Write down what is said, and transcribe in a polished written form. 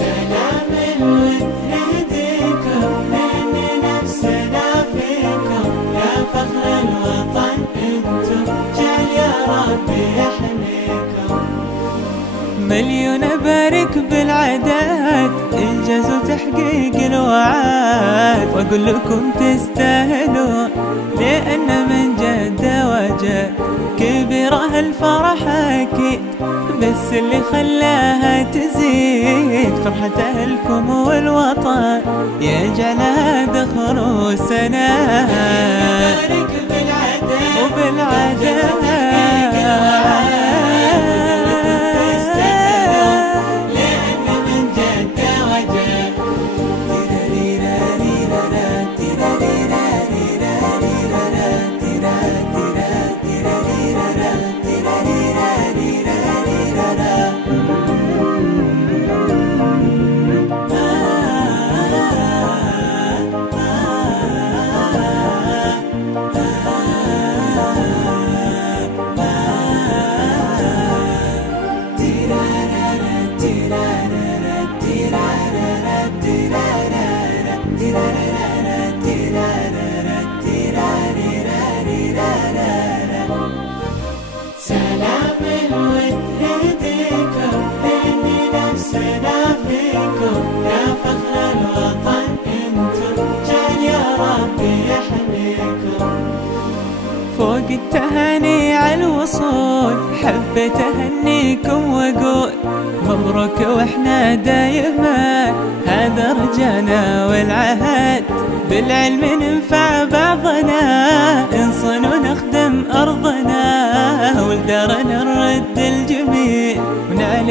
سلام وتهديكم من نفسنا فيكم يا فخر الوطن انتم جعل يا ربي يحميكم. مليون بارك بالعادات انجاز وتحقيق الوعاد، واقول لكم تستاهلون لان من جد وجد كبيره الفرح اكيد، بس اللي خلاها تزيد فرحة أهلكم والوطن يجعلها ذخر وسنة. بارك بالعدل وبالعدل لأن من جد وجد سلام وتهديكم من نفسنا فيكم يا فخر الوطن انتم جعل يا ربي يحميكم. فوق التهاني على الوصول حبيت أهنيكم وأقول مبروك، وإحنا دايما هذا رجانا والعهد بالعلم ننفع بعضنا، نصون ونخدم أرضنا ولدارنا نرد الجميل ونعلي